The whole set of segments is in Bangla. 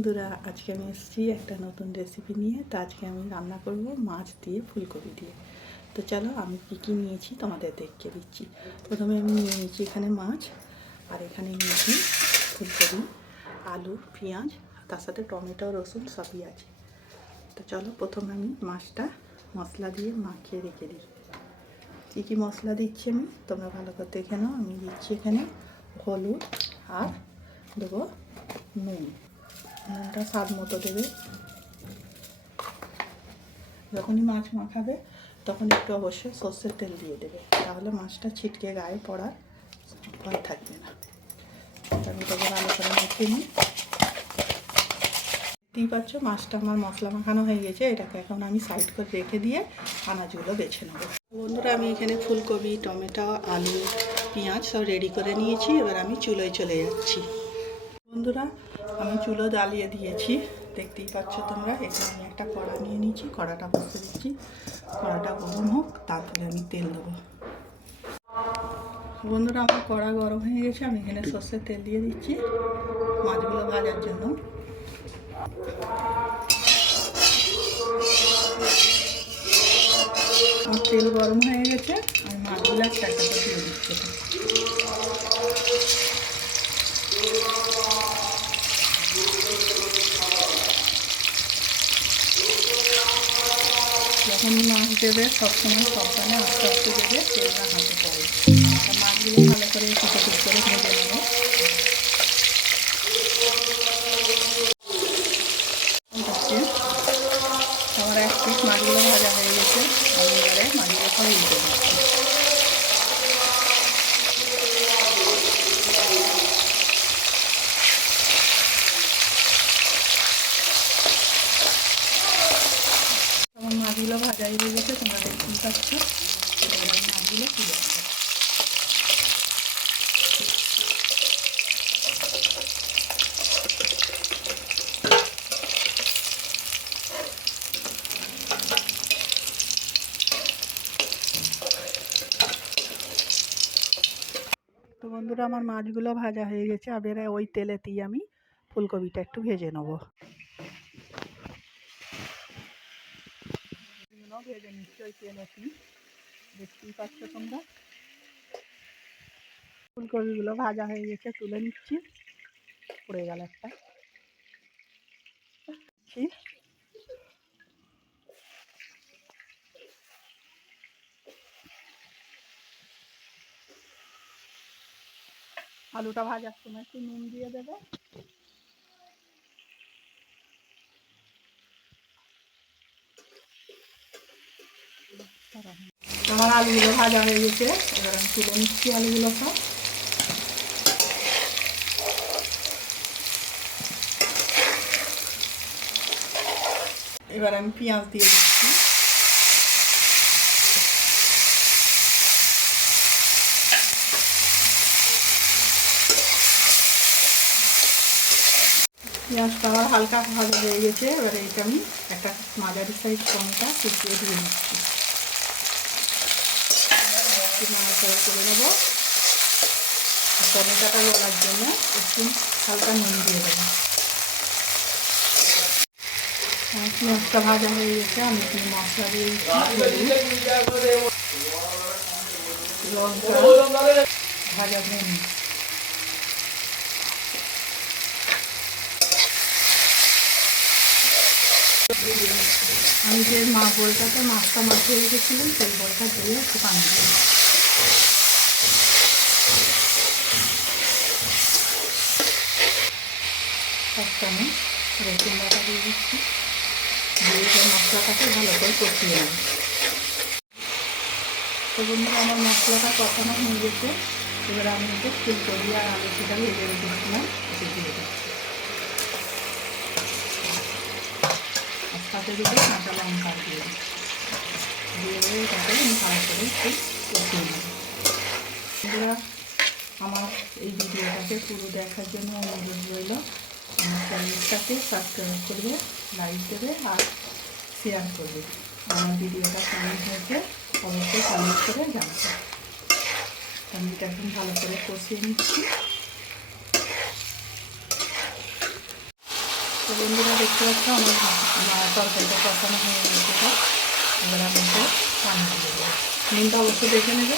বন্ধুরা, আজকে আমি এসেছি একটা নতুন রেসিপি নিয়ে। তো আজকে আমি রান্না করব মাছ দিয়ে ফুলকপি দিয়ে। তো চলো আমি কী নিয়েছি তোমাদের দেখিয়ে দিচ্ছি। প্রথমে আমি নিয়ে নিয়েছি এখানে মাছ, আর এখানে নিয়েছি ফুলকপি, আলু, পেঁয়াজ, তার সাথে টমেটো, রসুন সবই আছে। তো চলো প্রথমে আমি মাছটা মশলা দিয়ে মাখিয়ে রেখে দিই। কী মশলা দিচ্ছি আমি তোমরা ভালো করে দেখে নাও। আমি দিচ্ছি এখানে হলুদ আর দেবো নুন। নুনটা স্বাদ মতো দেবে। যখনই মাছ মাখাবে তখন একটু অবশ্যই সর্ষের তেল দিয়ে দেবে, তাহলে মাছটা ছিটকে গায়ে পড়ার ভয় থাকবে না। আমি এটাকে ভালো করে মেখে নিই। দেখতেই পাচ্ছ মাছটা আমার মশলা মাখানো হয়ে গেছে। এটাকে এখন আমি সাইড করে রেখে দিয়ে আনাজগুলো বেছে নেবো। বন্ধুরা, আমি এখানে ফুলকপি, টমেটো, আলু, পেঁয়াজ সব রেডি করে নিয়েছি। এবার আমি চুলোয় চলে যাচ্ছি। বন্ধুরা, আমি চুলো জ্বালিয়ে দিয়েছি, দেখতেই পাচ্ছ তোমরা। এখানে আমি একটা কড়া নিয়ে নিয়েছি, কড়াটা বসে দিচ্ছি। কড়াটা গরম হোক, তারপরে আমি তেল দেবো। বন্ধুরা, আমার কড়া গরম হয়ে গেছে। আমি এখানে সর্ষের তেল দিয়ে দিচ্ছি মাছগুলো ভাজার জন্য। আমার তেল গরম হয়ে গেছে, আমি মাছগুলো একটা একটা করে দিয়ে দিচ্ছি। যখন মাছ দেবে সবসময় সাবধানে আস্তে আস্তে দেবে, তেলটা হাতে পড়ে। মাছগুলো ভালো করে কুচো করে ভেজে নেবো। আমার এক পিস মাছগুলো ভাজা হয়ে গেছে। আমি এবারে মাছগুলো সব উল্টে দিচ্ছি। আমার মাছগুলো ভাজা হয়ে গেছে, তোমরা দেখতেই পাচ্ছ। এবার আমি মাছগুলো তুলে নেবো। তো বন্ধুরা, আমার মাছগুলো ভাজা হয়ে গেছে। এবার ওই তেলেতেই আমি ফুলকপিটা একটু ভেজে নেবো। ভেজে নিচ্ছি ওই তেলেতেই, দেখতেই পাচ্ছ তোমরা। ফুলকপিগুলো ভাজা হয়ে গেছে, তুলে নিচ্ছি। পড়ে গেল একটা। আলুটা ভাজার সময় একটু নুন দিয়ে দেবে। আমার আলুগুলো ভাজা হয়ে গেছে, এবার আমি তুলে নিচ্ছি আলুগুলো সব। এবার আমি পেঁয়াজ দিয়ে দিচ্ছি। পেঁয়াজটা আমার হালকা ভাজা হয়ে গেছে। এবার এইটা আমি একটা মাঝারি সাইজ টমেটো কুচিয়ে দিয়ে নিচ্ছি। নাড়াচাড়া করে নেবো। টমেটোটা গলার জন্য একটু হালকা নুন দিয়ে দেবো। পেঁয়াজটা ভাজা হয়ে গেছে, আমি একটু মশলা দিয়ে লঙ্কা ভাজা ধনে। আমি যে বলটাতে মাছটা মাখিয়ে রেখেছিলাম, সেই বলটা দিয়ে একটু পানি দিয়ে ফার্স্ট আমি রসুন বাটা দিয়ে দিচ্ছি। দিয়ে যে মশলাটাকে ভালো করে কষিয়ে নেব। তো বন্ধুরা, আমার মশলাটা কষানো হয়ে গেছে। এবার আমি একটু ফুলকপি আর আলু সেটা ভেজে রেখেছিলাম, এটি দিয়ে দিচ্ছি। আর সাথে দুটো কাঁচা লঙ্কা দিয়ে দিচ্ছি। দিয়ে এটাকে আমি ভালো করে একটু কষিয়ে নেব। বন্ধুরা, আমার এই ভিডিওটাকে পুরো দেখার জন্য অনুরোধ রইল। আমার চ্যানেলটাকে সাবস্ক্রাইব করবে, লাইক দেবে আর শেয়ার করবে। আমার ভিডিওটা কেমন হয়েছে অবশ্যই কমেন্ট করে জানাবে। আমি এটা এখন ভালো করে কষিয়ে নিচ্ছি। তো তো বন্ধুরা দেখতে পাচ্ছ আমার তরকারিটা কষানো হয়ে গেছে। এবার আমি তো পানি দিয়ে দেবো। নুনটা অবশ্য দেখে নেবে,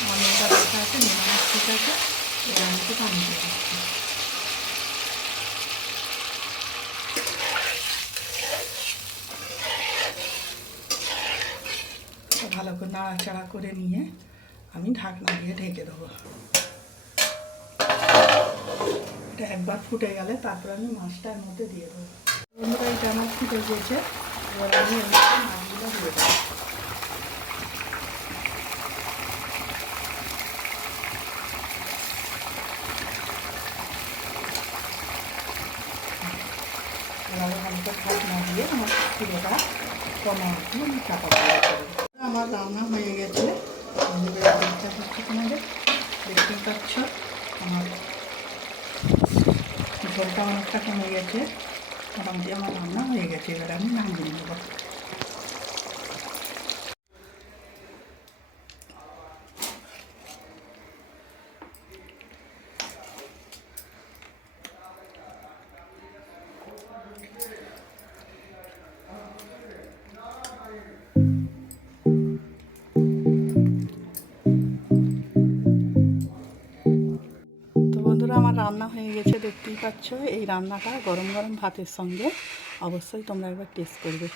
আমার নুনটা দেখা আছে, নুন আমার ঠিক আছে। এবার আমি তো পানি দিয়ে দিচ্ছি। ভালো করে নাড়াচাড়া করে নিয়ে আমি ঢাকনা দিয়ে ঢেকে দেবো। এটা একবার ফুটে গেলে তারপর আমি মাছটার মধ্যে দিয়ে দেবো। বন্ধুরা এটা আমার ফুটে গিয়েছে, এবার আমি এর মধ্যে মাছগুলো দিয়ে দেবো। এবার হালকা ঢাকনা দিয়ে আমার পুরোটা টমাটো চাপা দিয়ে দেবো। আমার রান্না হয়ে গেছে, দেখতে পাচ্ছ তোমাদের, দেখতে পাচ্ছ আমার ঝোলটা অনেকটা কমে গেছে, মোটামুটি আমার রান্না হয়ে গেছে। এবার আমি নামিয়ে নেব। তো বন্ধুরা আমার রান্না হয়ে গেছে, দেখতেই পাচ্ছ। এই রান্নাটা গরম গরম ভাতের সঙ্গে অবশ্যই তোমরা একবার টেস্ট করবে।